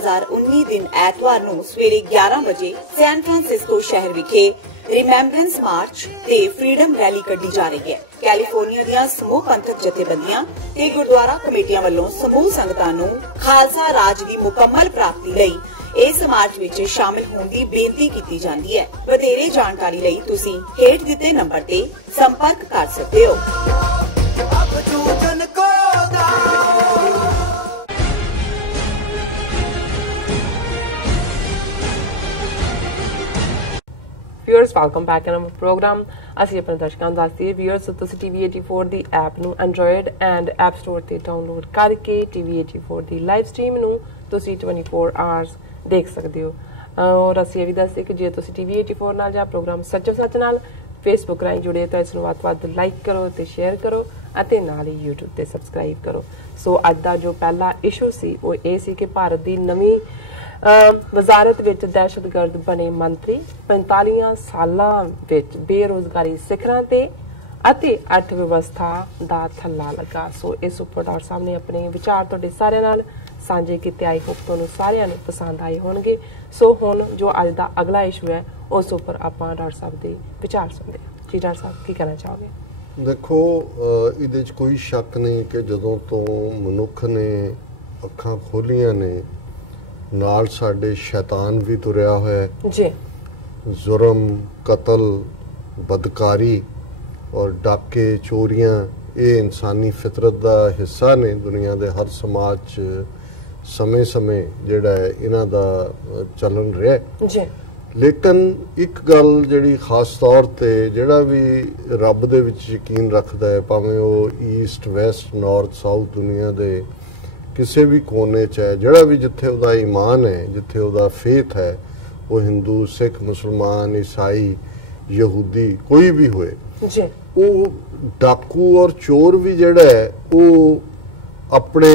2019 दिन ਐਤਵਾਰ ਨੂੰ ਸਵੇਰੇ 11 ਵਜੇ ਸੈਨ ਫਰਾਂਸਿਸਕੋ ਸ਼ਹਿਰ ਵਿਖੇ ਰਿਮੈਂਬਰੈਂਸ ਮਾਰਚ ਤੇ ਫਰੀडम ਰੈਲੀ ਕੱਢੀ ਜਾ ਰਹੀ ਹੈ। ਕੈਲੀਫੋਰਨੀਆ ਦੀਆਂ ਸਮੂਹ ਪੰਥਕ ਜਥੇਬੰਦੀਆਂ ਤੇ ਗੁਰਦੁਆਰਾ ਕਮੇਟੀਆਂ ਵੱਲੋਂ ਸਮੂਹ ਸੰਗਤਾਂ ਨੂੰ ਖਾਲਸਾ ਰਾਜ ਦੀ ਮੁਕੰਮਲ ਪ੍ਰਾਪਤੀ ਲਈ ਇਸ ਮਾਰਚ ਵਿੱਚ ਸ਼ਾਮਿਲ ਹੋਣ ਦੀ ਬੇਨਤੀ ਕੀਤੀ ਜਾਂਦੀ ਹੈ। ਵਧੇਰੇ ਜਾਣਕਾਰੀ ਲਈ ਤੁਸੀਂ ਹੇਠ ਦਿੱਤੇ ਨੰਬਰ ਤੇ ਸੰਪਰਕ ਕਰ ਸਕਦੇ ਹੋ। Viewers, welcome back in our program. ਅਸੀਂ ਆਪਣੇ ਦਰਸ਼ਕਾਂ ਨੂੰ ਦੱਸਦੇ ਹਾਂ viewers ਤੁਸੀਂ TV84 ਦੀ ਐਪ ਨੂੰ Android and App Store ਤੇ ਡਾਊਨਲੋਡ ਕਰਕੇ TV84 ਦੀ ਲਾਈਵ ਸਟ੍ਰੀਮ ਨੂੰ ਤੁਸੀਂ 24 ਆਵਰਸ ਦੇਖ ਸਕਦੇ ਹੋ। ਔਰ ਅਸੀਂ ਇਹ ਵੀ ਦੱਸਦੇ ਕਿ ਜੇ ਤੁਸੀਂ TV84 ਨਾਲ ਜਾਂ ਪ੍ਰੋਗਰਾਮ ਸੱਚੋ ਸੱਚ ਨਾਲ Facebook ਰਾਹੀਂ ਜੁੜੇ ਤਾਂ ਇਸ ਨੂੰ ਵੱਧ ਤੋਂ ਵੱਧ ਲਾਈਕ ਕਰੋ ਤੇ ਸ਼ੇਅਰ ਕਰੋ ਅਤੇ ਨਾਲ ਹੀ YouTube ਤੇ ਸਬਸਕ੍ਰਾਈਬ ਕਰੋ। ਸੋ ਅੱਜ ਦਾ ਜੋ ਪਹਿਲਾ ਇਸ਼ੂ ਸੀ ਉਹ ਇਹ ਸੀ ਕਿ ਭਾਰਤ ਦੀ ਨਵੀਂ ਵਜ਼ਾਰਤ ਵਿੱਚ ਦਹਿਸ਼ਤਗਰਦ ਬਣੇ ਮੰਤਰੀ 45 ਸਾਲਾਂ ਵਿੱਚ ਬੇਰੋਜ਼ਗਾਰੀ ਸਿਖਰਾਂ ਤੇ ਅਤੇ ਅਰਥ ਵਿਵਸਥਾ ਦਾ ਥੱਲਾ ਲੱਗਾ। ਸੋ ਇਸ ਉੱਪਰ ਡਾਕਟਰ ਸਾਹਿਬ ਨੇ ਆਪਣੇ ਵਿਚਾਰ ਤੁਹਾਡੇ ਸਾਰਿਆਂ ਨਾਲ ਸਾਂਝੇ ਕੀਤੇ। ਆਈ ਹੋਪ ਤੁਹਾਨੂੰ ਸਾਰਿਆਂ ਨੂੰ ਪਸੰਦ ਆਏ ਹੋਣਗੇ। ਸੋ ਹੁਣ ਜੋ ਅੱਜ ਦਾ ਅਗਲਾ ਇਸ਼ੂ ਹੈ ਉਸ ਉੱਪਰ ਆਪਾਂ ਡਾਕਟਰ ਸਾਹਿਬ ਦੇ ਵਿਚਾਰ ਸੁਣਦੇ ਹਾਂ। ਜੀ ਡਾਕਟਰ ਸਾਹਿਬ ਕੀ ਕਹਿਣਾ ਚਾਹੋਗੇ? ਦੇਖੋ ਇਹਦੇ 'ਚ ਕੋਈ ਸ਼ੱਕ ਨਹੀਂ ਕਿ ਜਦੋਂ ਤੋਂ ਮਨੁੱਖ ਨੇ ਅੱਖਾਂ ਖੋਲੀਆਂ ਨੇ ਨਾਲ ਸਾਡੇ ਸ਼ੈਤਾਨ ਵੀ ਤੁਰਿਆ ਹੋਇਆ ਜੀ। ਜ਼ੁਰਮ, ਕਤਲ, ਬਦਕਾਰੀ ਔਰ ਡਾਕੇ, ਚੋਰੀਆਂ ਇਹ ਇਨਸਾਨੀ ਫਿਤਰਤ ਦਾ ਹਿੱਸਾ ਨੇ। ਦੁਨੀਆ ਦੇ ਹਰ ਸਮਾਜ 'ਚ ਸਮੇਂ-ਸਮੇਂ ਜਿਹੜਾ ਹੈ ਇਹਨਾਂ ਦਾ ਚੱਲਣ ਰਿਹਾ ਜੀ। ਲੇਕਿਨ ਇੱਕ ਗੱਲ ਜਿਹੜੀ ਖਾਸ ਤੌਰ ਤੇ ਜਿਹੜਾ ਵੀ ਰੱਬ ਦੇ ਵਿੱਚ ਯਕੀਨ ਰੱਖਦਾ ਹੈ, ਭਾਵੇਂ ਉਹ ਈਸਟ, ਵੈਸਟ, ਨਾਰਥ, ਸਾਊਥ ਦੁਨੀਆ ਦੇ ਕਿਸੇ ਵੀ ਕੋਨੇ 'ਚ ਹੈ, ਜਿਹੜਾ ਵੀ ਜਿੱਥੇ ਉਹਦਾ ਈਮਾਨ ਹੈ, ਜਿੱਥੇ ਉਹਦਾ ਫੇਥ ਹੈ, ਉਹ ਹਿੰਦੂ, ਸਿੱਖ, ਮੁਸਲਮਾਨ, ਈਸਾਈ, ਯਹੂਦੀ ਕੋਈ ਵੀ ਹੋਏ, ਉਹ ਡਾਕੂ ਔਰ ਚੋਰ ਵੀ ਜਿਹੜਾ ਹੈ ਉਹ ਆਪਣੇ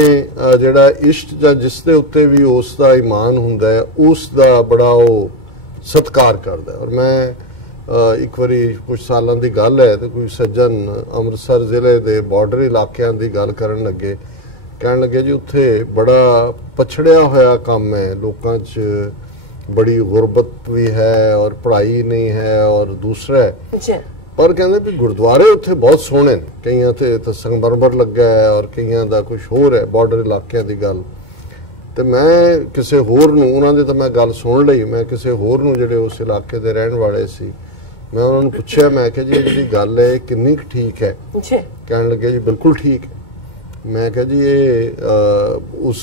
ਜਿਹੜਾ ਇਸ਼ਟ ਜਾਂ ਜਿਸ ਦੇ ਉੱਤੇ ਵੀ ਉਸ ਦਾ ਈਮਾਨ ਹੁੰਦਾ ਹੈ ਉਸ ਦਾ ਬੜਾ ਉਹ ਸਤਿਕਾਰ ਕਰਦਾ। ਔਰ ਮੈਂ ਇੱਕ ਵਾਰੀ ਕੁਝ ਸਾਲਾਂ ਦੀ ਗੱਲ ਹੈ ਤੇ ਕੋਈ ਸੱਜਣ ਅੰਮ੍ਰਿਤਸਰ ਜ਼ਿਲ੍ਹੇ ਦੇ ਬਾਰਡਰ ਇਲਾਕਿਆਂ ਦੀ ਗੱਲ ਕਰਨ ਲੱਗੇ, ਕਹਿਣ ਲੱਗੇ ਜੀ ਉੱਥੇ ਬੜਾ ਪਛੜਿਆ ਹੋਇਆ ਕੰਮ ਹੈ, ਲੋਕਾਂ 'ਚ ਬੜੀ ਗੁਰਬਤ ਵੀ ਹੈ ਔਰ ਪੜ੍ਹਾਈ ਨਹੀਂ ਹੈ ਔਰ ਦੂਸਰਾ ਹੈ, ਪਰ ਕਹਿੰਦੇ ਵੀ ਗੁਰਦੁਆਰੇ ਉੱਥੇ ਬਹੁਤ ਸੋਹਣੇ ਨੇ, ਕਈਆਂ ਤੇ ਸੰਗਮਰਮਰ ਲੱਗਾ ਹੈ ਔਰ ਕਈਆਂ ਦਾ ਕੁਝ ਹੋਰ ਹੈ, ਬਾਰਡਰ ਇਲਾਕਿਆਂ ਦੀ ਗੱਲ। ਤੇ ਮੈਂ ਕਿਸੇ ਹੋਰ ਨੂੰ, ਉਹਨਾਂ ਦੇ ਤਾਂ ਮੈਂ ਗੱਲ ਸੁਣ ਲਈ, ਮੈਂ ਕਿਸੇ ਹੋਰ ਨੂੰ ਜਿਹੜੇ ਉਸ ਇਲਾਕੇ ਦੇ ਰਹਿਣ ਵਾਲੇ ਸੀ ਮੈਂ ਉਹਨਾਂ ਨੂੰ ਪੁੱਛਿਆ, ਮੈਂ ਕਿਹਾ ਜੀ ਇਹ ਜਿਹੜੀ ਗੱਲ ਹੈ ਕਿੰਨੀ ਕੁ ਠੀਕ ਹੈ? ਕਹਿਣ ਲੱਗੇ ਜੀ ਬਿਲਕੁਲ ਠੀਕ ਹੈ। ਮੈਂ ਕਿਹਾ ਜੀ ਇਹ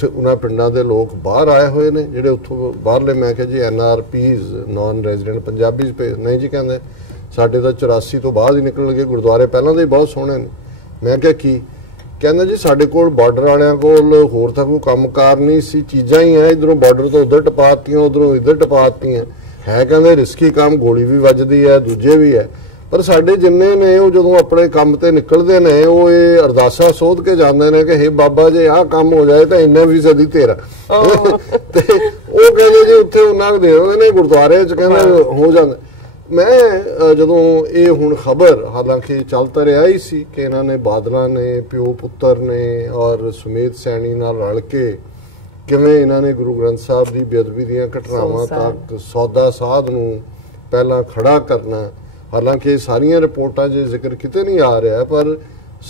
ਉਹਨਾਂ ਪਿੰਡਾਂ ਦੇ ਲੋਕ ਬਾਹਰ ਆਏ ਹੋਏ ਨੇ ਜਿਹੜੇ ਉੱਥੋਂ ਬਾਹਰਲੇ, ਮੈਂ ਕਿਹਾ ਜੀ NRPs ਨਾਨ ਰੈਜ਼ੀਡੈਂਟ ਪੰਜਾਬੀਜ਼ ਭੇਜ ਨਹੀਂ ਜੀ, ਕਹਿੰਦੇ ਸਾਡੇ ਤਾਂ 84 ਤੋਂ ਬਾਅਦ ਹੀ ਨਿਕਲਣ ਲੱਗੇ, ਗੁਰਦੁਆਰੇ ਪਹਿਲਾਂ ਦੇ ਹੀ ਬਹੁਤ ਸੋਹਣੇ ਨੇ। ਮੈਂ ਕਿਹਾ ਕੀ? ਕਹਿੰਦਾ ਜੀ ਸਾਡੇ ਕੋਲ ਬਾਰਡਰ ਵਾਲਿਆਂ ਕੋਲ ਹੋਰ ਤਾਂ ਕੋਈ ਕੰਮਕਾਰ ਨਹੀਂ ਸੀ, ਚੀਜ਼ਾਂ ਹੀ ਆ, ਇੱਧਰੋਂ ਬਾਰਡਰ ਤੋਂ ਉੱਧਰ ਟਪਾਤੀਆਂ, ਉੱਧਰੋਂ ਇੱਧਰ ਟਪਾਤੀਆਂ ਹੈ, ਕਹਿੰਦੇ ਰਿਸਕੀ ਕੰਮ, ਗੋਲੀ ਵੀ ਵੱਜਦੀ ਹੈ, ਦੂਜੇ ਵੀ ਹੈ, ਪਰ ਸਾਡੇ ਜਿੰਨੇ ਨੇ ਉਹ ਜਦੋਂ ਆਪਣੇ ਕੰਮ ਤੇ ਨਿਕਲਦੇ ਨੇ ਉਹ ਇਹ ਅਰਦਾਸਾਂ ਸੋਧ ਕੇ ਜਾਂਦੇ ਨੇ ਕਿ ਹੇ ਬਾਬਾ ਜੇ ਆਹ ਕੰਮ ਹੋ ਜਾਏ ਤਾਂ ਇੰਨਾ ਫੀਸਦੀ ਤੇਰਾ। ਤੇ ਉਹ ਕਹਿੰਦੇ ਜੀ ਉੱਥੇ ਉਹਨਾਂ ਦੇ ਦਿੰਦੇ ਨੇ ਗੁਰਦੁਆਰੇ 'ਚ, ਕਹਿੰਦੇ ਹੋ ਜਾਂਦਾ। ਮੈਂ ਜਦੋਂ ਇਹ ਹੁਣ ਖਬਰ ਹਾਲਾਂਕਿ ਚੱਲ ਤਾਂ ਰਿਹਾ ਹੀ ਸੀ ਕਿ ਇਹਨਾਂ ਨੇ ਬਾਦਲਾਂ ਨੇ, ਪਿਓ ਪੁੱਤਰ ਨੇ ਔਰ ਸੁਮੇਧ ਸੈਣੀ ਨਾਲ ਰਲ ਕੇ ਕਿਵੇਂ ਇਹਨਾਂ ਨੇ ਗੁਰੂ ਗ੍ਰੰਥ ਸਾਹਿਬ ਦੀ ਬੇਅਦਬੀ ਦੀਆਂ ਘਟਨਾਵਾਂ ਤੱਕ ਸੌਦਾ ਸਾਧ ਨੂੰ ਪਹਿਲਾਂ ਖੜਾ ਕਰਨਾ, ਹਾਲਾਂਕਿ ਸਾਰੀਆਂ ਰਿਪੋਰਟਾਂ 'ਚ ਜ਼ਿਕਰ ਕਿਤੇ ਨਹੀਂ ਆ ਰਿਹਾ, ਪਰ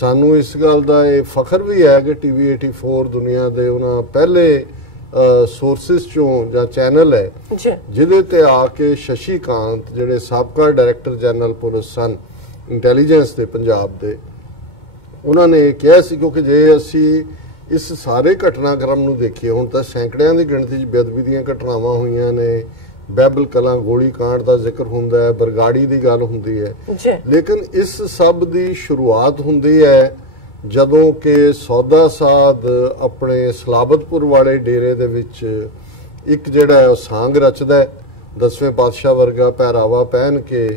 ਸਾਨੂੰ ਇਸ ਗੱਲ ਦਾ ਇਹ ਫਖਰ ਵੀ ਹੈ ਕਿ TV84 ਦੁਨੀਆ ਦੇ ਉਹਨਾਂ ਪਹਿਲੇ ਸੋਰਸਿਸ ਚੋਂ ਜਾਂ ਚੈਨਲ ਹੈ ਜਿਹਦੇ ਤੇ ਆ ਕੇ ਸ਼ਸ਼ੀਕਾਂਤ ਜਿਹੜੇ ਸਾਬਕਾ ਡਾਇਰੈਕਟਰ ਜਨਰਲ ਪੁਲਿਸ ਸਨ ਇੰਟੈਲੀਜੈਂਸ ਦੇ ਪੰਜਾਬ ਦੇ, ਉਹਨਾਂ ਨੇ ਕਿਹਾ ਸੀ ਕਿਉਂਕਿ ਜੇ ਅਸੀਂ ਇਸ ਸਾਰੇ ਘਟਨਾਕ੍ਰਮ ਨੂੰ ਦੇਖੀਏ, ਹੁਣ ਤਾਂ ਸੈਂਕੜਿਆਂ ਦੀ ਗਿਣਤੀ 'ਚ ਬੇਅਦਬੀ ਦੀਆਂ ਘਟਨਾਵਾਂ ਹੋਈਆਂ ਨੇ, ਬੈਬਲ ਕਲਾਂ ਗੋਲੀ ਕਾਂਡ ਦਾ ਜ਼ਿਕਰ ਹੁੰਦਾ ਹੈ, ਬਰਗਾੜੀ ਦੀ ਗੱਲ ਹੁੰਦੀ ਹੈ, ਲੇਕਿਨ ਇਸ ਸਭ ਦੀ ਸ਼ੁਰੂਆਤ ਹੁੰਦੀ ਹੈ ਜਦੋਂ ਕਿ ਸੌਦਾ ਸਾਧ ਆਪਣੇ ਸਲਾਬਤਪੁਰ ਵਾਲੇ ਡੇਰੇ ਦੇ ਵਿੱਚ ਇੱਕ ਜਿਹੜਾ ਉਹ ਸਾਂਗ ਰਚਦਾ 10ਵੇਂ ਪਾਤਸ਼ਾਹ ਵਰਗਾ ਪਹਿਰਾਵਾ ਪਹਿਨ ਕੇ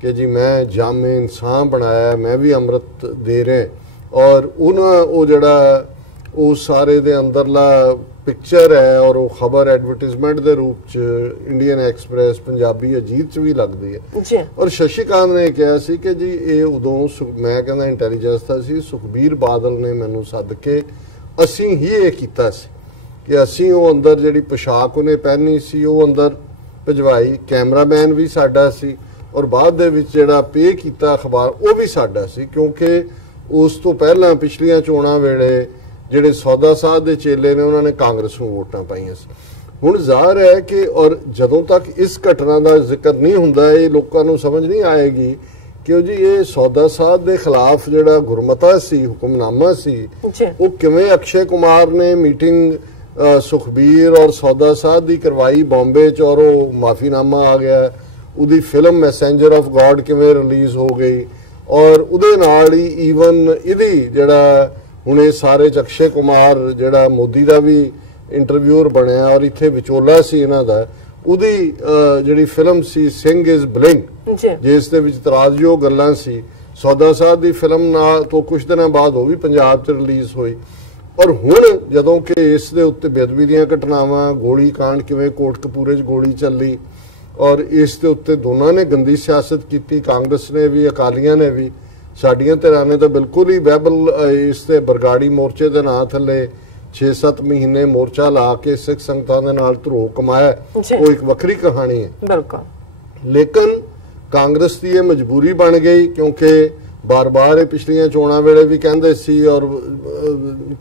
ਕਿ ਜੀ ਮੈਂ ਜਾਮੇ ਇਨਸਾਨ ਬਣਾਇਆ, ਮੈਂ ਵੀ ਅੰਮ੍ਰਿਤ ਦੇ ਰਿਹਾ, ਔਰ ਉਹਨਾਂ ਉਹ ਜਿਹੜਾ ਉਹ ਸਾਰੇ ਦੇ ਅੰਦਰਲਾ ਪਿਕਚਰ ਹੈ ਔਰ ਉਹ ਖਬਰ ਐਡਵਰਟਾਈਜ਼ਮੈਂਟ ਦੇ ਰੂਪ 'ਚ ਇੰਡੀਅਨ ਐਕਸਪ੍ਰੈਸ, ਪੰਜਾਬੀ ਅਜੀਤ 'ਚ ਵੀ ਲੱਗਦੀ ਹੈ। ਔਰ ਸ਼ਸ਼ੀਕਾਂਤ ਨੇ ਕਿਹਾ ਸੀ ਕਿ ਜੀ ਇਹ ਉਦੋਂ ਮੈਂ ਕਹਿੰਦਾ ਇੰਟੈਲੀਜੈਂਸ ਦਾ ਸੀ, ਸੁਖਬੀਰ ਬਾਦਲ ਨੇ ਮੈਨੂੰ ਸੱਦ ਕੇ ਅਸੀਂ ਹੀ ਇਹ ਕੀਤਾ ਸੀ कि असीं वो अंदर जिहड़ी पोशाक उन्हें पहनी सी वो अंदर भिजवाई, कैमरामैन भी साडा सी और बाद दे विच जिहड़ा पे कीता अखबार वो भी साडा सी, क्योंकि उस तो पहलां पिछलियां चोणां वेले जिहड़े सौदा साध दे चेले ने उन्होंने कांग्रेस नूं वोटां पाईआं सी। हुण ज़ाहिर है कि और जदों तक इस घटना का जिक्र नहीं हुंदा ये लोकां नूं समझ नहीं आएगी कि जी ये सौदा साध के खिलाफ जिहड़ा गुरमता सी, हुक्मनामा सी, वो किवें अक्षय कुमार ने मीटिंग सुखबीर और सौदा साध की करवाई बॉम्बे च और वो माफीनामा आ गया, उहदी फिल्म मैसेंजर ऑफ गॉड किवें रिलीज़ हो गई और उहदे नाल ही ईवन इहदी जिहड़ा हुण ये सारे च अक्षय कुमार जिहड़ा मोदी का भी इंटरव्यूअर बनया और इत्थे विचोला सी इन्हां दा, उहदी जिहड़ी फिल्म सी सिंह इज ब्लिंग जिस दे विच तराजयोग गल्लां सी, सौदा साध की फिल्म नाल तो कुछ दिनों बाद वो भी पंजाब च रिलीज़ हुई। और हुण जदों कि इस दे उत्ते बेदबी दीयां घटनावां, गोली कांड किवें कोटकपूरे च गोली चली और इस दे उत्ते दोनों ने गंदी सियासत की, कांग्रेस ने भी अकालियां ने भी, साडियां धिरां ने तो बिल्कुल ही बैबल इस दे बरगाड़ी मोर्चे के नां थल्ले 6-7 महीने मोर्चा ला के सिख संगतां दे नाल धरो कमाया, वो एक वक्री कहानी है बिल्कुल। लेकिन कांग्रेस की यह मजबूरी बन गई क्योंकि बार बार पिछलियां चोणां वेले भी कहंदे सी और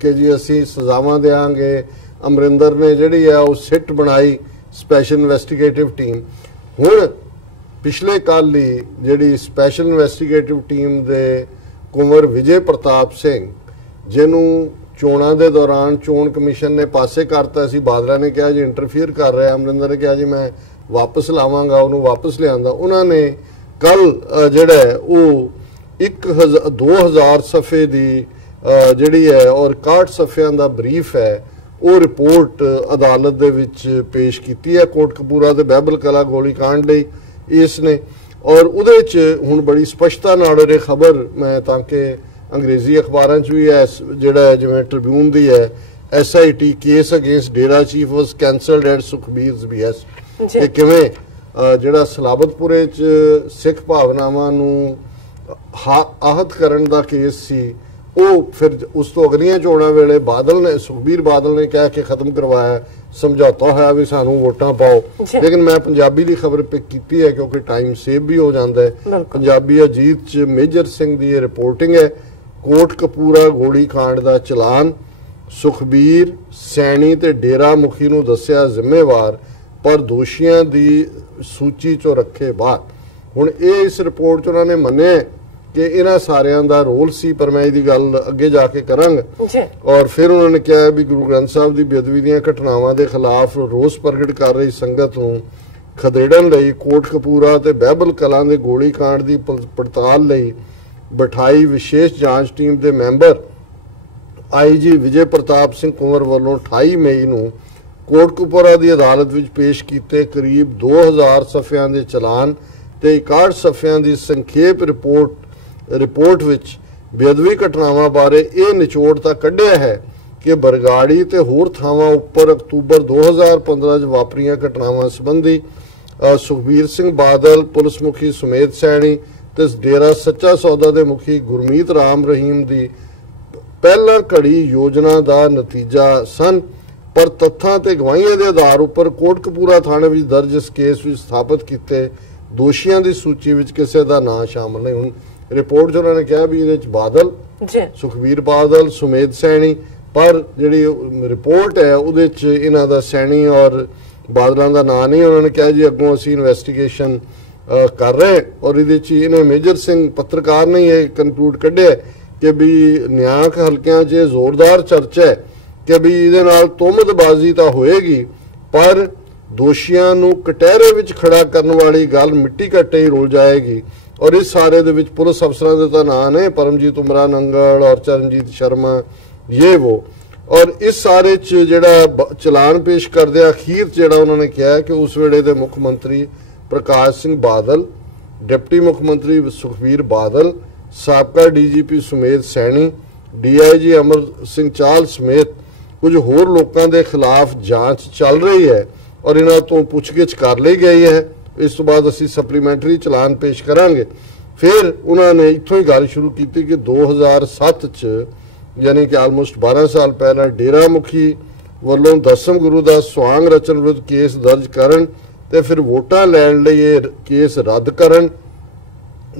कि जी असीं सजावां देंगे, अमरिंदर ने जिहड़ी है वो सिट बनाई स्पैशल इन्वेस्टिगेटिव टीम। हुण पिछले कल ही जिहड़ी स्पैशल इन्वेस्टिगेटिव टीम दे कुंवर विजय प्रताप सिंह जिन्हों चोणां दे दौरान चोण कमीशन ने पासे करता सी, बादल ने कहा जी इंटरफीयर कर रहा है, अमरिंदर ने कहा जी मैं वापस लावांगा, उन्होंने वापस लियांदा। उन्होंने कल जिहड़ा है वो 2000 सफ़े की जिहड़ी है और 61 सफ़ियां दा ब्रीफ है वो रिपोर्ट अदालत दे विच पेश की है कोटकपूरा ते बहबल कला गोली कांड लई इसने, और उहदे च हुण बड़ी स्पष्टता नाल ये खबर मैं ताकि अंग्रेजी अखबारां च भी है जिहड़ा जिवें ट्रिब्यून दी है, SIT case against Dera chief was cancelled at Sukhbir BS कि किवें जिहड़ा सलाबतपुरे च सिख भावनावां नूं आहत करन दा केस सी वो फिर उस तो अगलियां चोणां वेले बादल ने सुखबीर बादल ने कह के खत्म करवाया, समझौता होया भी सानू वोटां पाओ। लेकिन मैं पंजाबी की खबर पिक की है क्योंकि टाइम सेव भी हो जाता है। पंजाबी अजीत च मेजर सिंह की रिपोर्टिंग है, कोटकपूरा गोली कांड का चलान सुखबीर सैनी ते डेरा मुखी नूं दस्सिया जिम्मेवार पर दोषियों की सूची चो रखे बाहर। हुण ये इस रिपोर्ट च उन्होंने मन्निया कि इन्हां सारियां दा रोल सी, पर मैं इसकी गल अगे जाके करांगा। और फिर उन्होंने कहा भी गुरु ग्रंथ साहब की बेदबी दीयां घटनावां दे खिलाफ रोस प्रगट कर रही संगत नूं खदेड़न लई कोटकपूरा ते बहबल कलां दे गोली कांड की पड़ताल लई बिठाई विशेष जांच टीम के मैंबर IG विजय प्रताप सिंह कुंवर वालों 28 मई नूं कोटकपूरा की अदालत विच पेश किए करीब 2000 सफ़ियां के चलान ते 61 सफ़ियां की संखेप रिपोर्ट विच बेअदबी घटनावां बारे यह निचोड़ तां कढ़िया है कि बरगाड़ी ते होर थावां उपर अक्तूबर 2015 च वापरियां घटनावां संबंधी सुखबीर सिंह बादल, पुलिस मुखी सुमेध सैनी ते डेरा सच्चा सौदा के मुखी गुरमीत राम रहीम की पहला घड़ी योजना का नतीजा सन, पर तत्थां ते गवाहियां के आधार उपर कोटकपूरा थाने में दर्ज इस केस में स्थापित किए दोषियों की सूची में किसी का नाम शामिल नहीं। हुण रिपोर्ट च उन्होंने कहा भी ये बादल सुखबीर बादल सुमेध सैनी, पर जी रिपोर्ट है उहदे च इन्हां दा सैनी और बादलों का नाम नहीं। उन्होंने कहा जी अगों असीं इन्वेस्टिगेशन कर रहे और ये इन्हें मेजर सिंह पत्रकार ने यह कंक्लूड कढ़िया कि भी न्याक हल्कियां च जोरदार चर्चा है कि भी इहदे नाल तोहमतबाजी तो होएगी पर दोषियों नूं कटहरे विच खड़ा करने वाली गल मिट्टी घट्टे ही रुल जाएगी। और इस सारे दे विच पुलिस अफसरां दे तां नाम ने परमजीत उमरा नंगल और चरणजीत शर्मा ये वो, और इस सारे च जिहड़ा चलान पेश करदे अखीर जिहड़ा उन्होंने कहा कि उस वेले दे मुख मंत्री प्रकाश सिंह बादल, डिप्टी मुख मंत्री सुखबीर बादल, साबका DGP सुमेध सैनी, DIG अमरज सिंह चाल समेत कुछ होर लोगों के खिलाफ जांच चल रही है और इन्हों तो पुछगिछ कर ली गई है। इस तो बाद असी सप्लीमेंटरी चलान पेश करांगे। फिर उन्होंने इत्थों ही गल शुरू की कि 2007 च यानी कि आलमोस्ट 12 साल पहला डेरा मुखी ਵੱਲੋਂ 10ਵੇਂ ਗੁਰੂ ਦਾ ਸਵਾਂਗ ਰਚਨ ਵਿਰੁੱਧ ਕੇਸ ਦਰਜ ਕਰਨ ਤੇ ਫਿਰ ਵੋਟਾਂ ਲੈਣ ਲਈ ਇਹ ਕੇਸ ਰੱਦ ਕਰਨ,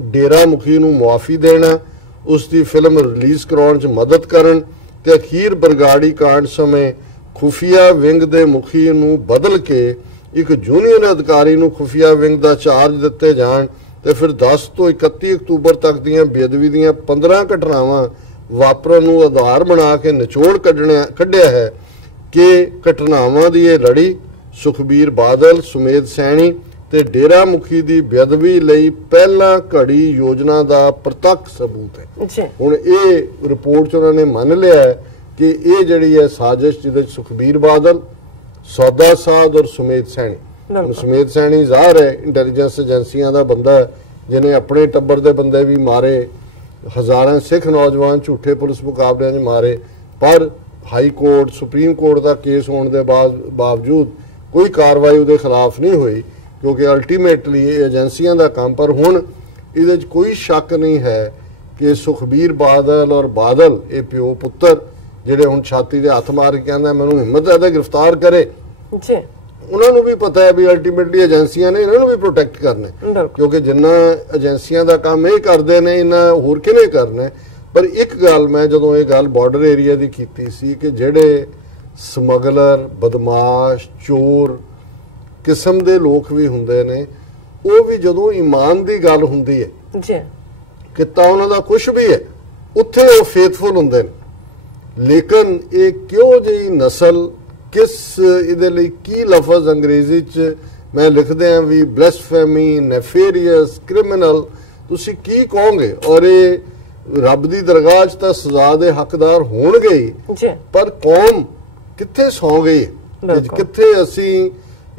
ਡੇਰਾ ਮੁਖੀ ਨੂੰ ਮੁਆਫੀ ਦੇਣਾ, ਉਸ ਦੀ ਫਿਲਮ ਰਿਲੀਜ਼ ਕਰਾਉਣ 'ਚ ਮਦਦ ਕਰਨ ਤੇ ਅਖੀਰ ਬਰਗਾੜੀ ਕਾਂਡ ਸਮੇਂ ਖੁਫੀਆ ਵਿੰਗ ਦੇ ਮੁਖੀ ਨੂੰ ਬਦਲ ਕੇ ਇੱਕ ਜੂਨੀਅਰ ਅਧਿਕਾਰੀ ਨੂੰ ਖੁਫੀਆ ਵਿੰਗ ਦਾ ਚਾਰਜ ਦਿੱਤੇ ਜਾਣ ਤੇ ਫਿਰ 10 ਤੋਂ 31 ਅਕਤੂਬਰ ਤੱਕ ਦੀਆਂ ਬੇਅਦਬੀ ਦੀਆਂ 15 ਘਟਨਾਵਾਂ ਵਾਪਰਨ ਨੂੰ ਆਧਾਰ ਬਣਾ ਕੇ ਨਿਚੋੜ ਕੱਢਿਆ ਹੈ ਕਿ ਘਟਨਾਵਾਂ ਦੀ ਇਹ ਲੜੀ ਸੁਖਬੀਰ ਬਾਦਲ, ਸੁਮੇਧ ਸੈਣੀ ਤੇ ਡੇਰਾ ਮੁਖੀ ਦੀ ਬੇਅਦਬੀ ਲਈ ਪਹਿਲਾਂ ਘੜੀ ਯੋਜਨਾ ਦਾ ਪ੍ਰਤੱਖ ਸਬੂਤ ਹੈ। ਹੁਣ ਇਹ ਰਿਪੋਰਟ 'ਚ ਉਹਨਾਂ ਨੇ ਮੰਨ ਲਿਆ ਹੈ ਕਿ ਇਹ ਜਿਹੜੀ ਹੈ ਸਾਜ਼ਿਸ਼ ਜਿਹਦੇ 'ਚ ਸੁਖਬੀਰ ਬਾਦਲ, ਸੌਦਾ ਸਾਧ ਔਰ ਸੁਮੇਧ ਸੈਣੀ, ਸੁਮੇਧ ਸੈਣੀ ਜ਼ਾਹਰ ਹੈ ਇੰਟੈਲੀਜੈਂਸ ਏਜੰਸੀਆਂ ਦਾ ਬੰਦਾ ਜਿਹਨੇ ਆਪਣੇ ਟੱਬਰ ਦੇ ਬੰਦੇ ਵੀ ਮਾਰੇ, ਹਜ਼ਾਰਾਂ ਸਿੱਖ ਨੌਜਵਾਨ ਝੂਠੇ ਪੁਲਿਸ ਮੁਕਾਬਲਿਆਂ 'ਚ ਮਾਰੇ, ਪਰ ਹਾਈ ਕੋਰਟ, ਸੁਪਰੀਮ ਕੋਰਟ ਦਾ ਕੇਸ ਹੋਣ ਦੇ ਬਾਵਜੂਦ ਕੋਈ ਕਾਰਵਾਈ ਉਹਦੇ ਖਿਲਾਫ ਨਹੀਂ ਹੋਈ ਕਿਉਂਕਿ ਅਲਟੀਮੇਟਲੀ ਇਹ ਏਜੰਸੀਆਂ ਦਾ ਕੰਮ। ਪਰ ਹੁਣ ਇਹਦੇ 'ਚ ਕੋਈ ਸ਼ੱਕ ਨਹੀਂ ਹੈ ਕਿ ਸੁਖਬੀਰ ਬਾਦਲ ਔਰ ਬਾਦਲ ਇਹ ਪਿਓ ਪੁੱਤਰ ਜਿਹੜੇ ਹੁਣ ਛਾਤੀ ਦੇ ਹੱਥ ਮਾਰ ਕੇ ਕਹਿੰਦਾ ਮੈਨੂੰ ਹਿੰਮਤ ਹੈ ਤਾਂ ਗ੍ਰਿਫਤਾਰ ਕਰੇ, ਉਹਨਾਂ ਨੂੰ ਵੀ ਪਤਾ ਹੈ ਵੀ ਅਲਟੀਮੇਟਲੀ ਏਜੰਸੀਆਂ ਨੇ ਇਹਨਾਂ ਨੂੰ ਵੀ ਪ੍ਰੋਟੈਕਟ ਕਰਨਾ ਕਿਉਂਕਿ ਜਿੰਨਾ ਏਜੰਸੀਆਂ ਦਾ ਕੰਮ ਇਹ ਕਰਦੇ ਨੇ ਇਹਨਾਂ ਹੋਰ ਕਿਹਨੇ ਕਰਨਾ। ਪਰ ਇੱਕ ਗੱਲ ਮੈਂ ਜਦੋਂ ਇਹ ਗੱਲ ਬਾਰਡਰ ਏਰੀਆ ਦੀ ਕੀਤੀ ਸੀ ਕਿ ਜਿਹੜੇ ਸਮਗਲਰ, ਬਦਮਾਸ਼, ਚੋਰ ਕਿਸਮ ਦੇ ਲੋਕ ਵੀ ਹੁੰਦੇ ਨੇ, ਉਹ ਵੀ ਜਦੋਂ ਈਮਾਨ ਦੀ ਗੱਲ ਹੁੰਦੀ ਹੈ ਕਿੱਤਾ ਉਹਨਾਂ ਦਾ ਕੁਛ ਵੀ ਹੈ ਉੱਥੇ ਉਹ ਫੇਥਫੁਲ ਹੁੰਦੇ ਨੇ। ਲੇਕਿਨ ਇਹ ਕਿਉਂ ਜਿਹੀ ਨਸਲ, ਕਿਸ ਇਹਦੇ ਲਈ ਕੀ ਲਫ਼ਜ਼ ਅੰਗਰੇਜ਼ੀ 'ਚ ਮੈਂ ਲਿਖਦੇ ਹਾਂ ਵੀ ਬਲੈਸਫੇਮੀ, ਨੈਫੇਰੀਅਸ, ਕ੍ਰਿਮੀਨਲ, ਤੁਸੀਂ ਕੀ ਕਹੋਗੇ? ਔਰ ਇਹ ਰੱਬ ਦੀ ਦਰਗਾਹ 'ਚ ਤਾਂ ਸਜ਼ਾ ਦੇ ਹੱਕਦਾਰ ਹੋਣਗੇ ਹੀ, ਪਰ ਕੌਮ ਕਿੱਥੇ ਸੌਂ ਗਈ? ਕਿੱਥੇ ਅਸੀਂ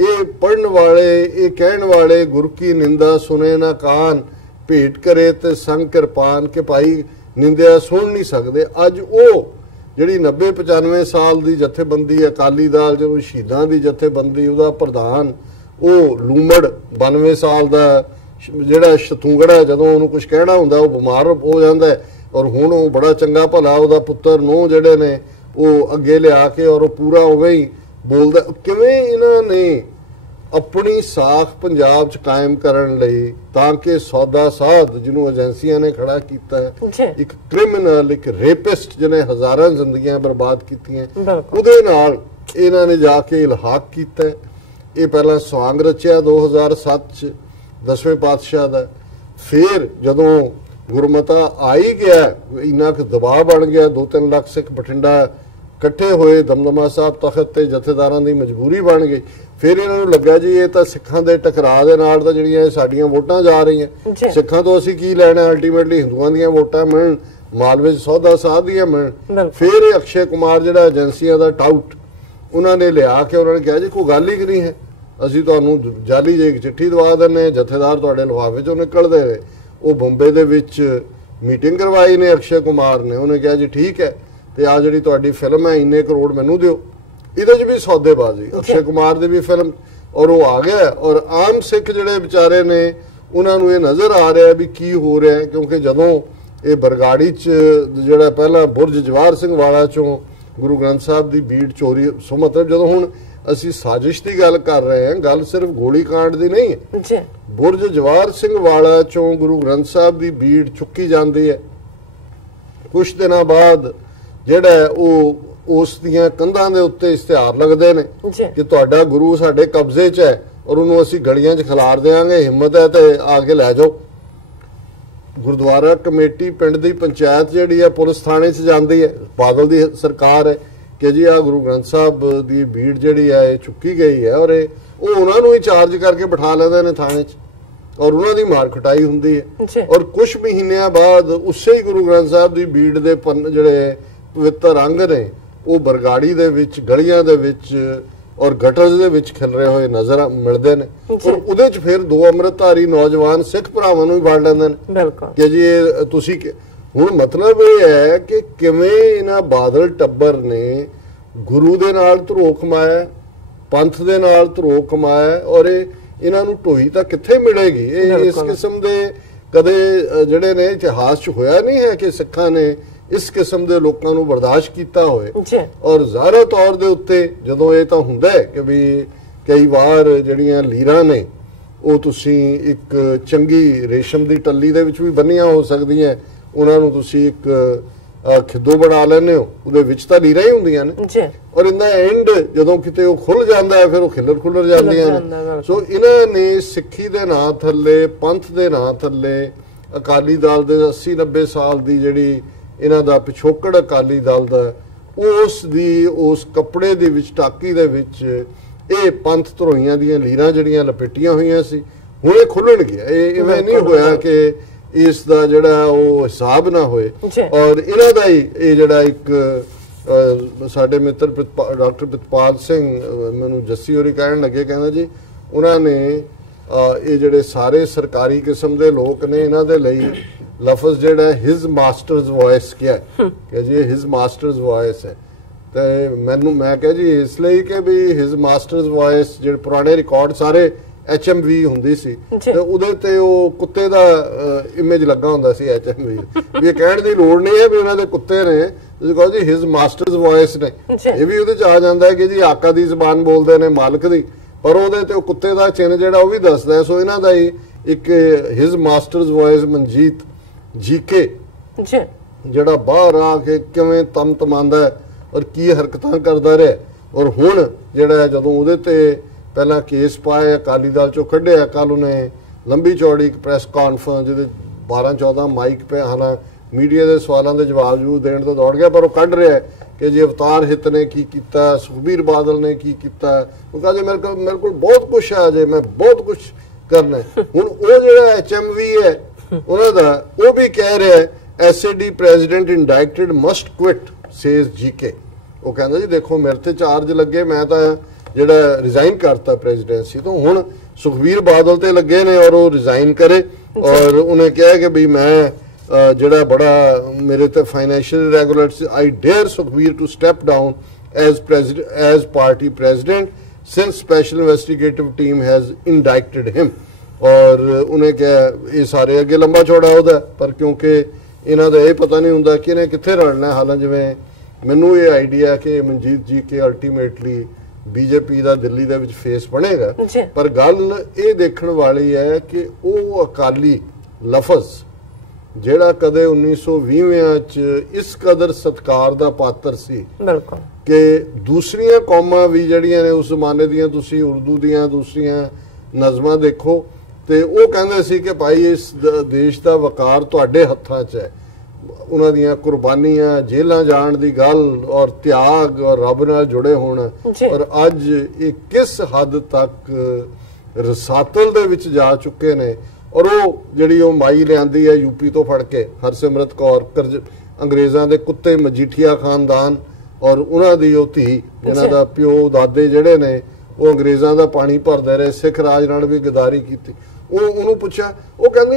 ਇਹ ਪੜਨ ਵਾਲੇ, ਇਹ ਕਹਿਣ ਵਾਲੇ ਗੁਰੂ ਕੀ ਨਿੰਦਾ ਸੁਨੇ ਨਾ ਕਾਨ, ਭੇਟ ਕਰੇ ਤੇ ਸੰਗ ਕਿਰਪਾਨ ਕਿ ਭਾਈ ਨਿੰਦਿਆ ਸੁਣ ਨਹੀਂ ਸਕਦੇ। ਅੱਜ ਉਹ ਜਿਹੜੀ 90-95 ਸਾਲ ਦੀ ਜਥੇਬੰਦੀ ਅਕਾਲੀ ਦਲ, ਜਦੋਂ ਸ਼ਹੀਦਾਂ ਦੀ ਜਥੇਬੰਦੀ, ਉਹਦਾ ਪ੍ਰਧਾਨ ਉਹ ਲੂਮੜ 92 ਸਾਲ ਦਾ ਜਿਹੜਾ ਸ਼ਤੂੰਗੜਾ, ਜਦੋਂ ਉਹਨੂੰ ਕੁਝ ਕਹਿਣਾ ਹੁੰਦਾ ਉਹ ਬਿਮਾਰ ਹੋ ਜਾਂਦਾ ਔਰ ਹੁਣ ਉਹ ਬੜਾ ਚੰਗਾ ਭਲਾ ਉਹਦਾ ਪੁੱਤਰ ਨੂੰ ਜਿਹੜੇ ਨੇ ਉਹ ਅੱਗੇ ਲਿਆ ਕੇ ਔਰ ਉਹ ਪੂਰਾ ਉਵੇਂ ਹੀ ਬੋਲਦਾ। ਕਿਵੇਂ ਇਹਨਾਂ ਨੇ ਆਪਣੀ ਸਾਖ ਪੰਜਾਬ 'ਚ ਕਾਇਮ ਕਰਨ ਲਈ ਤਾਂ ਕਿ ਸੌਦਾ ਸਾਧ ਜਿਹਨੂੰ ਏਜੰਸੀਆਂ ਨੇ ਖੜਾ ਕੀਤਾ ਹੈ, ਇੱਕ ਕ੍ਰਿਮੀਨਲ, ਇੱਕ ਰੇਪਿਸਟ ਜਿਹਨੇ ਹਜ਼ਾਰਾਂ ਜ਼ਿੰਦਗੀਆਂ ਬਰਬਾਦ ਕੀਤੀਆਂ, ਉਹਦੇ ਨਾਲ ਇਹਨਾਂ ਨੇ ਜਾ ਕੇ ਇਲਹਾਕ ਕੀਤਾ। ਇਹ ਪਹਿਲਾਂ ਸਵਾਂਗ ਰਚਿਆ 2007 'ਚ 10ਵੇਂ ਪਾਤਸ਼ਾਹ ਦਾ, ਫਿਰ ਜਦੋਂ ਗੁਰਮਤਾ ਆ ਹੀ ਗਿਆ, ਇੰਨਾ ਕੁ ਦਬਾਅ ਬਣ ਗਿਆ, 2-3 ਲੱਖ ਸਿੱਖ ਬਠਿੰਡਾ ਇਕੱਠੇ ਹੋਏ, ਦਮਦਮਾ ਸਾਹਿਬ ਤਖਤ ਤੇ ਜਥੇਦਾਰਾਂ ਦੀ ਮਜਬੂਰੀ ਬਣ ਗਈ। ਫਿਰ ਇਹਨਾਂ ਨੂੰ ਲੱਗਾ ਜੀ ਇਹ ਤਾਂ ਸਿੱਖਾਂ ਦੇ ਟਕਰਾਅ ਦੇ ਨਾਲ ਤਾਂ ਜਿਹੜੀਆਂ ਸਾਡੀਆਂ ਵੋਟਾਂ ਜਾ ਰਹੀਆਂ, ਸਿੱਖਾਂ ਤੋਂ ਅਸੀਂ ਕੀ ਲੈਣਾ, ਅਲਟੀਮੇਟਲੀ ਹਿੰਦੂਆਂ ਦੀਆਂ ਵੋਟਾਂ ਮਿਲਣ, ਮਾਲਵੇ 'ਚ ਸੌਦਾ ਸਾਧ ਦੀਆਂ ਮਿਲਣ। ਫਿਰ ਇਹ ਅਕਸ਼ੇ ਕੁਮਾਰ ਜਿਹੜਾ ਏਜੰਸੀਆਂ ਦਾ ਟਾਊਟ, ਉਹਨਾਂ ਨੇ ਲਿਆ ਕੇ ਉਹਨਾਂ ਨੇ ਕਿਹਾ ਜੀ ਕੋਈ ਗੱਲ ਹੀ ਨਹੀਂ ਹੈ, ਅਸੀਂ ਤੁਹਾਨੂੰ ਜਾਲੀ ਜਿਹੀ ਇੱਕ ਚਿੱਠੀ ਦਵਾ ਦਿੰਦੇ, ਜਥੇਦਾਰ ਤੁਹਾਡੇ ਲਿਫਾਫੇ 'ਚੋਂ ਨਿਕਲਦੇ ਨੇ। ਉਹ ਬੰਬੇ ਦੇ ਵਿੱਚ ਮੀਟਿੰਗ ਕਰਵਾਈ ਨੇ ਅਕਸ਼ੇ ਕੁਮਾਰ ਨੇ, ਉਹਨੇ ਕਿਹਾ ਜੀ ਠੀਕ ਹੈ ਤੇ ਆ ਜਿਹੜੀ ਤੁਹਾਡੀ ਫਿਲਮ ਹੈ ਇੰਨੇ ਕਰੋੜ ਮੈਨੂੰ ਦਿਓ। ਇਹਦੇ 'ਚ ਵੀ ਸੌਦੇਬਾਜ਼ੀ, ਅਕਸ਼ੇ ਕੁਮਾਰ ਦੀ ਵੀ ਫਿਲਮ, ਔਰ ਉਹ ਆ ਗਿਆ। ਔਰ ਆਮ ਸਿੱਖ ਜਿਹੜੇ ਵਿਚਾਰੇ ਨੇ ਉਹਨਾਂ ਨੂੰ ਇਹ ਨਜ਼ਰ ਆ ਰਿਹਾ ਵੀ ਕੀ ਹੋ ਰਿਹਾ, ਕਿਉਂਕਿ ਜਦੋਂ ਇਹ ਬਰਗਾੜੀ 'ਚ ਜਿਹੜਾ ਪਹਿਲਾਂ ਬੁਰਜ ਜਵਾਹਰ ਸਿੰਘ ਵਾਲਾ 'ਚੋਂ ਗੁਰੂ ਗ੍ਰੰਥ ਸਾਹਿਬ ਦੀ ਬੀੜ ਚੋਰੀ, ਸੋ ਮਤਲਬ ਜਦੋਂ ਹੁਣ ਅਸੀਂ ਸਾਜ਼ਿਸ਼ ਦੀ ਗੱਲ ਕਰ ਰਹੇ ਹਾਂ, ਗੱਲ ਸਿਰਫ ਗੋਲੀ ਕਾਂਡ ਦੀ ਨਹੀਂ ਹੈ। ਬੁਰਜ ਜਵਾਹਰ ਸਿੰਘ ਵਾਲਾ 'ਚੋਂ ਗੁਰੂ ਗ੍ਰੰਥ ਸਾਹਿਬ ਦੀ ਬੀੜ ਚੁੱਕੀ ਜਾਂਦੀ ਹੈ, ਕੁਝ ਦਿਨਾਂ ਬਾਅਦ ਜਿਹੜਾ ਉਹ ਉਸ ਦੀਆਂ ਕੰਧਾਂ ਦੇ ਉੱਤੇ ਇਸ਼ਤਿਹਾਰ ਲੱਗਦੇ ਨੇ ਕਿ ਤੁਹਾਡਾ ਗੁਰੂ ਸਾਡੇ ਕਬਜ਼ੇ 'ਚ ਹੈ ਔਰ ਉਹਨੂੰ ਅਸੀਂ ਗਲੀਆਂ 'ਚ ਖਿਲਾਰ ਦੇਵਾਂਗੇ, ਹਿੰਮਤ ਹੈ ਤੇ ਆ ਕੇ ਲੈ ਜਾਓ। ਗੁਰਦੁਆਰਾ ਕਮੇਟੀ, ਪਿੰਡ ਦੀ ਪੰਚਾਇਤ ਜਿਹੜੀ ਹੈ ਪੁਲਿਸ ਥਾਣੇ 'ਚ ਜਾਂਦੀ ਹੈ, ਬਾਦਲ ਦੀ ਸਰਕਾਰ ਹੈ ਕਿ ਜੀ ਆ ਗੁਰੂ ਗ੍ਰੰਥ ਸਾਹਿਬ ਦੀ ਭੀੜ ਜਿਹੜੀ ਹੈ ਇਹ ਚੁੱਕੀ ਗਈ ਹੈ, ਔਰ ਉਹ ਉਹਨਾਂ ਨੂੰ ਹੀ ਚਾਰਜ ਕਰਕੇ ਬਿਠਾ ਲੈਂਦੇ ਨੇ ਥਾਣੇ 'ਚ ਔਰ ਉਹਨਾਂ ਦੀ ਮਾਰ ਕੁਟਾਈ ਹੁੰਦੀ ਹੈ। ਔਰ ਕੁਝ ਮਹੀਨਿਆਂ ਬਾਅਦ ਉਸੇ ਹੀ ਗੁਰੂ ਗ੍ਰੰਥ ਸਾਹਿਬ ਦੀ ਭੀੜ ਦੇ ਜਿਹੜੇ ਪਵਿੱਤਰ ਅੰਗ ਨੇ ਉਹ ਬਰਗਾੜੀ ਦੇ ਵਿੱਚ, ਗਲੀਆਂ ਦੇ ਵਿੱਚ ਔਰ ਗਟਰਸ ਦੇ ਵਿੱਚ ਖਿਲਰੇ ਹੋਏ ਨਜ਼ਰ ਮਿਲਦੇ ਨੇ। ਔਰ ਉਹਦੇ 'ਚ ਫਿਰ 2 ਅੰਮ੍ਰਿਤਧਾਰੀ ਨੌਜਵਾਨ ਸਿੱਖ ਭਰਾਵਾਂ ਨੂੰ ਵੀ ਵੜ ਲੈਂਦੇ ਨੇ ਕਿ ਜੀ ਇਹ ਤੁਸੀਂ। ਹੁਣ ਮਤਲਬ ਇਹ ਹੈ ਕਿ ਕਿਵੇਂ ਇਹਨਾਂ ਬਾਦਲ ਟੱਬਰ ਨੇ ਗੁਰੂ ਦੇ ਨਾਲ ਧਰੋ ਕਮਾਇਆ, ਪੰਥ ਦੇ ਧਰੋ ਧਰੋ ਕਮਾਇਆ, ਔਰ ਇਹਨਾਂ ਨੂੰ ਢੋਈ ਤਾਂ ਕਿੱਥੇ ਮਿਲੇਗੀ? ਇਹ ਇਸ ਕਿਸਮ ਦੇ ਕਦੇ ਜਿਹੜੇ ਨੇ ਇਤਿਹਾਸ 'ਚ ਹੋਇਆ ਨਹੀਂ ਹੈ ਕਿ ਸਿੱਖਾਂ ਨੇ इस किस्म के लोगों को बर्दाश्त किया होए। और ज़ाहिर तौर के उत्ते जदों ये तो हुंदा है कि भी कई बार जड़ियां लीरां ने वो तुसी एक चंगी रेशम की टल्ली दे विच भी बन्नियां हो सकदियां, उन्हां नूं तुसी एक खिद्दो बना लैंदे हो, उहदे विच तां लीरां ही हुंदियां ने, और इन द एंड जदों किते वो खुल जांदा है फिर वो खिल्लर खुल्लर जांदियां ने। सो इन्हां ने सिੱਖੀ दे नां थल्ले, पंथ दे नां थल्ले, अकाली दल दे 80-90 साल दी जिहड़ी इन्हां दा पिछोकड़ अकाली दल दा उस कपड़े दे विच टाकी दे विच ਇਹ ਪੰਥ ਧਰੋਈਆਂ ਦੀਆਂ ਲੀਰਾਂ ਜਿਹੜੀਆਂ ਲਪੇਟੀਆਂ ਹੋਈਆਂ ਸੀ ਹੁਣੇ ਖੁੱਲਣਗੀਆਂ। ਇਹ ਇਵੇਂ ਨਹੀਂ ਹੋਇਆ ਕਿ ਇਸ ਦਾ ਜਿਹੜਾ ਉਹ ਹਿਸਾਬ ਨਾ ਹੋਏ। ਔਰ ਇਹਨਾਂ ਦਾ ਹੀ ਇਹ ਜਿਹੜਾ ਇੱਕ ਸਾਡੇ ਮਿੱਤਰ ਡਾਕਟਰ ਪ੍ਰਿਤਪਾਲ ਸਿੰਘ ਮੈਨੂੰ ਜੱਸੀ ਹੋਰੀ ਕਹਿਣ ਲੱਗੇ, ਕਹਿੰਦਾ ਜੀ ਉਹਨਾਂ ਨੇ ਇਹ ਜਿਹੜੇ ਸਾਰੇ ਸਰਕਾਰੀ ਕਿਸਮ ਦੇ ਲੋਕ ਨੇ ਇਹਨਾਂ ਦੇ ਲਈ ਲਫ਼ਜ਼ ਜਿਹੜਾ ਹਿਜ਼ ਮਾਸਟਰਸ ਵੌਇਸ ਕਿਹਾ ਕਿ ਜੀ ਇਹ ਹਿਜ਼ ਮਾਸਟਰਸ ਵੌਇਸ ਹੈ। ਤੇ ਮੈਨੂੰ ਮੈਂ ਕਿਹਾ ਜੀ ਇਸ ਲਈ ਕਿ ਵੀ ਹਿਜ਼ ਮਾਸਟਰਸ ਵੌਇਸ ਜਿਹੜੇ ਪੁਰਾਣੇ ਰਿਕਾਰਡ ਸਾਰੇ HMV ਹੁੰਦੀ ਸੀ ਤੇ ਉਹਦੇ ਤੇ ਉਹ ਕੁੱਤੇ ਦਾ ਇਮੇਜ ਲੱਗਾ ਹੁੰਦਾ ਸੀ HMV, ਵੀ ਇਹ ਕਹਿਣ ਦੀ ਲੋੜ ਨਹੀਂ ਹੈ ਵੀ ਉਹਨਾਂ ਦੇ ਕੁੱਤੇ ਨੇ, ਤੁਸੀਂ ਕਹੋ ਜੀ ਹਿਜ਼ ਮਾਸਟਰਸ ਵੌਇਸ ਨੇ, ਇਹ ਵੀ ਉਹਦੇ ਚ ਆ ਜਾਂਦਾ ਹੈ ਕਿ ਜੀ ਆਕਾ ਦੀ ਜ਼ਬਾਨ ਬੋਲਦੇ ਨੇ, ਮਾਲਕ ਦੀ, ਪਰ ਉਹਦੇ ਤੇ ਉਹ ਕੁੱਤੇ ਦਾ ਚਿੰਨ੍ਹ ਜਿਹੜਾ ਉਹ ਵੀ ਦੱਸਦਾ। ਸੋ ਇਹਨਾਂ ਦਾ ਹੀ ਇੱਕ His Master's Voice Manjit GK ਜਿਹੜਾ ਬਾਹਰ ਆ ਕੇ ਕਿਵੇਂ ਤਮਤਮਾਉਂਦਾ और की हरकतां करता रहा, और हुण जिहड़ा जदों उहदे ते पहला केस पाए अकाली दल चों कढिया, कल उन्हें लंबी चौड़ी एक प्रैस कॉन्फ्रेंस जिहदे 12-14 माइक पे हालां मीडिया के सवालों के जवाब जरूर देने तो दौड़ गया, पर वो कढ़ रहा है कि जी अवतार हित ने की किया, सुखबीर बादल ने की किया, वो कहा जी मेरे को बहुत कुछ है, अजे मैं बहुत कुछ करना है। हुण वो जिहड़ा HMV है उन्हां दा वो भी कह रहा है SAD president indicted must quit says GK. वो कहता जी देखो मेरे ते चार्ज लगे, मैं तो जिहड़ा रिजाइन करता प्रेजिडेंसी तो, हुण सुखबीर बादल ते लगे ने और वो रिजाइन करे, और उन्हें कहा कि भी मैं जिहड़ा बड़ा मेरे ते financial irregularities, I dare Sukhbir to step down as party president since special investigative team has indicted him. और उन्हें कहा ये सारे अगे लंबा चौड़ा होता, पर क्योंकि इन्हां दा ये पता नहीं हुंदा कि इन्हें कित्थे रलना। हालां जिवें मैनू ये आइडिया कि मनजीत जी के अल्टीमेटली BJP का दिल्ली दे विच फेस बनेगा, पर गल ये देखने वाली है कि वो अकाली लफज जिहड़ा कदे 1920 च इस कदर सत्कार दा पात्र सी कि दूसरियां कौमां भी जिहड़ियां ने उस जमाने दियां, तुसीं उर्दू दियां दूसरियां नज़मां देखो ते वो कहंदे सी कि भाई इस देश दा वकार तुहाडे हत्थां च है। उन्हां दियां कुर्बानियां, जेलां जाण दी गल और त्याग और रब नाल जुड़े होना, और अज ये किस हद तक रसातल दे विच जा चुके ने। और वो जिहड़ी वो माई लिआंदी है यूपी तो फड़ के हरसिमरत कौर अंग्रेज़ां दे कुत्ते मजीठिया खानदान, और उन्हां दी वो धी जिन्हां दा प्यो दादे जिहड़े ने वो अंग्रेज़ां दा पानी भरदे रहे, सिख राज नाल भी गदारी कीती। ਉਹਨੂੰ ਪੁੱਛਿਆ, ਉਹ ਕਹਿੰਦੀ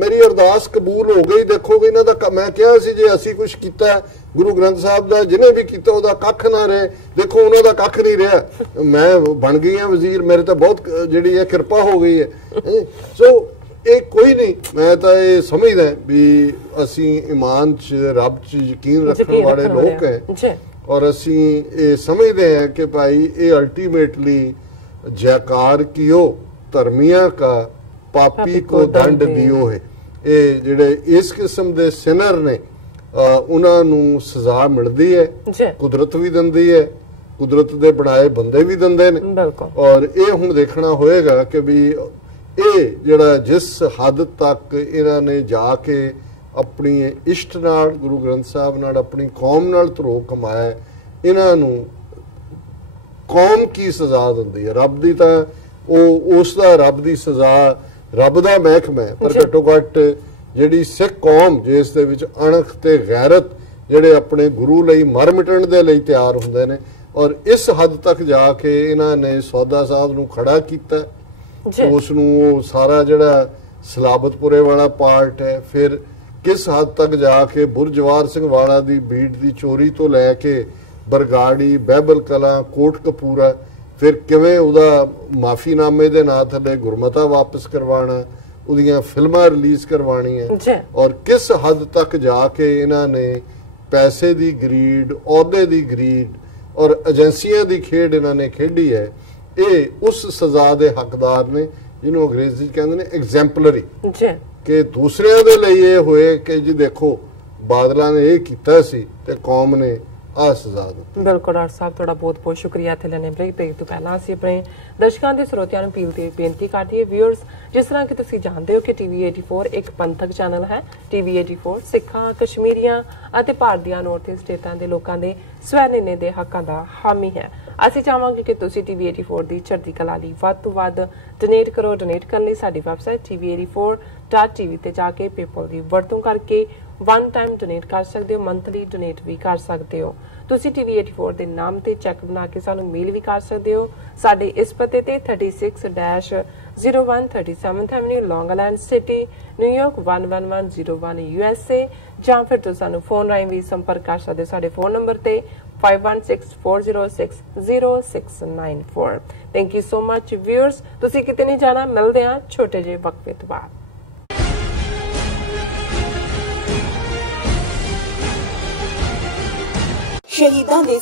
ਮੇਰੀ ਅਰਦਾਸ ਕਬੂਲ ਹੋ ਗਈ, ਦੇਖੋ ਇਹਨਾਂ ਦਾ ਮੈਂ ਕਿਹਾ ਸੀ ਜੇ ਅਸੀਂ ਕੁਝ ਕੀਤਾ ਗੁਰੂ ਗ੍ਰੰਥ ਸਾਹਿਬ ਦਾ ਜਿਹਨੇ ਵੀ ਕੀਤਾ ਉਹਦਾ ਕੱਖ ਨਾ ਰਹੇ, ਦੇਖੋ ਉਹਨਾਂ ਦਾ ਕੱਖ ਨਹੀਂ ਰਿਹਾ, ਮੈਂ ਬਣ ਗਈ ਹਾਂ ਵਜ਼ੀਰ, ਮੇਰੇ ਤਾਂ ਬਹੁਤ ਜਿਹੜੀ ਹੈ ਕਿਰਪਾ ਹੋ ਗਈ ਹੈ। ਸੋ ਇਹ ਕੋਈ ਨਹੀਂ, ਮੈਂ ਤਾਂ ਇਹ ਸਮਝਦਾ ਵੀ ਅਸੀਂ ਈਮਾਨ 'ਚ ਰੱਬ 'ਚ ਯਕੀਨ ਰੱਖਣ ਵਾਲੇ ਲੋਕ ਹੈ, ਔਰ ਅਸੀਂ ਇਹ ਸਮਝਦੇ ਹਾਂ ਕਿ ਭਾਈ ਇਹ ਅਲਟੀਮੇਟਲੀ जयकार कियो धर्मिया का पापी को दंड दियो है। ये जिहड़े इस किस्म दे सिनर ने उन्हां नूं सज़ा मिलदी है, कुदरत भी दिंदी है, कुदरत दे बनाए बंदे भी दिंदे ने। और ये हुण देखना होएगा कि भी ये जिहड़ा जिस हद तक इन्हां ने जाके अपनी इष्ट नाल गुरु ग्रंथ साहब नाल अपनी कौम नाल धरो कमाया, इन्हां नूं कौम की सज़ा दिंदी है। रब दी तां उसदा रब दी सज़ा रब दा महकमा है, पर घट्टो घट्ट जिहड़ी सिख कौम जिस दे विच अणख ते गैरत जिहड़े अपने गुरु लई मर मिटण दे लई तैयार हुंदे ने, और इस हद तक जाके इन्हां ने सौदा साहब नूं खड़ा कीता, उसनूं सारा जिहड़ा सलाबतपुरे वाला पार्ट है, फिर किस हद तक जाके बुरजवार सिंह वाला दी बीट दी चोरी तो लैके बरगाड़ी बहबल कलां कोटकपूरा, फिर किवें उहदा माफीनामे दे नां थल्ले गुरमता वापस करवाना, उहदियां फिल्मां रिलीज़ करवाणियां, और किस हद तक जाके इन्हां ने ਪੈਸੇ ਦੀ ਗਰੀਡ, ਅਹੁਦੇ ਦੀ ਗਰੀਡ ਔਰ ਏਜੰਸੀਆਂ ਦੀ ਖੇਡ ਇਹਨਾਂ ਨੇ ਖੇਡੀ ਹੈ, ਇਹ ਉਸ ਸਜ਼ਾ ਦੇ ਹੱਕਦਾਰ ਨੇ ਜਿਹਨੂੰ ਅੰਗਰੇਜ਼ੀ ਕਹਿੰਦੇ ਨੇ ਐਗਜ਼ੈਂਪਲਰੀ, ਕਿ ਦੂਸਰਿਆਂ ਦੇ ਲਈ ਇਹ ਹੋਏ ਕਿ ਜੀ ਦੇਖੋ ਬਾਦਲਾਂ ਨੇ ਇਹ ਕੀਤਾ ਸੀ ਤੇ ਕੌਮ ਨੇ ਆ ਸਜ਼ਾ ਦਿੱਤੀ। ਬਿਲਕੁਲ ਡਾਕਟਰ ਸਾਹਿਬ, ਤੁਹਾਡਾ ਬਹੁਤ ਬਹੁਤ ਸ਼ੁਕਰੀਆ। ਇੱਥੇ ਲੈਣੇ ਬ੍ਰੇਕ ਤੋਂ ਪਹਿਲਾਂ ਅਸੀਂ ਆਪਣੇ ਦਰਸ਼ਕਾਂ ਦੇ ਸਰੋਤਿਆਂ ਨੂੰ ਅਪੀਲ ਤੇ ਬੇਨਤੀ ਕਰਦੇ ਹਾਂ, ਵਿਊਅਰਸ, ਜਿਸ ਤਰ੍ਹਾਂ ਕਿ ਤੁਸੀਂ ਜਾਣਦੇ ਹੋ ਕਿ ਟੀਵੀ 84 ਇੱਕ ਪੰਥਕ ਚੈਨਲ ਹੈ। ਟੀਵੀ 84 ਸਿੱਖਾਂ, ਕਸ਼ਮੀਰੀਆਂ ਅਤੇ ਭਾਰਤ ਦੀਆਂ ਨੌਰਥ ਈਸਟ ਸਟੇਟਾਂ ਦੇ ਲੋਕਾਂ ਦੇ ਸਵੈ ਨਿਰਣੇ ਦੇ ਹੱਕਾਂ ਦਾ ਹਾਮੀ ਹੈ। ਅਸੀਂ ਚਾਹਾਂਗੇ ਕਿ ਤੁਸੀਂ ਟੀਵੀ 84 ਦੀ ਚੜ੍ਹਦੀ ਕਲਾ ਲਈ ਵੱਧ ਤੋਂ ਵੱਧ ਡੋਨੇਟ ਕਰੋ। ਡੋਨੇਟ ਕਰਨ ਲਈ ਸਾਡੀ ਵੈਬਸਾਈਟ tv84.tv ਤੇ ਜਾ ਕੇ ਪੇਪਲ ਦੀ ਵਰਤੋਂ ਕਰਕੇ ਵਨ ਟਾਈਮ ਡੋਨੇਟ ਕਰ ਸਕਦੇ ਹੋ, ਮੰਥਲੀ ਡੋਨੇਟ ਵੀ ਕਰ ਸਕਦੇ ਹੋ। ਤੁਸੀਂ ਟੀਵੀ 84 ਦੇ ਨਾਮ ਤੇ ਚੈੱਕ ਬਣਾ ਕੇ ਸਾਨੂੰ ਮੇਲ ਵੀ ਕਰ ਸਕਦੇ ਹੋ। ਸਾਡੇ ਇਸ ਪਤੇ ਤੇ 36-01 37th ਐਵਨਿਊ, ਲੌਂਗ ਆਈਲੈਂਡ ਸਿਟੀ, ਨਿਊਯਾਰਕ 11101 USA, ਜਾਂ ਫਿਰ ਤੁਸੀਂ ਸਾਨੂੰ ਫੋਨ ਰਾਹੀਂ ਵੀ ਸੰਪਰਕ ਕਰ ਸਕਦੇ ਹੋ ਸਾਡੇ ਫੋਨ ਨੰਬਰ ਤੇ 5164060694। Thank you so much viewers, ਤੁਸੀਂ ਕਿਤੇ ਨਹੀਂ ਜਾਣਾ, ਮਿਲਦੇ ਹਾਂ ਛੋਟੇ ਜਿਹੇ ਵਕਫੇ ਤੋਂ ਬਾਅਦ। ਸ਼ਹੀਦਾਂ ਦੇ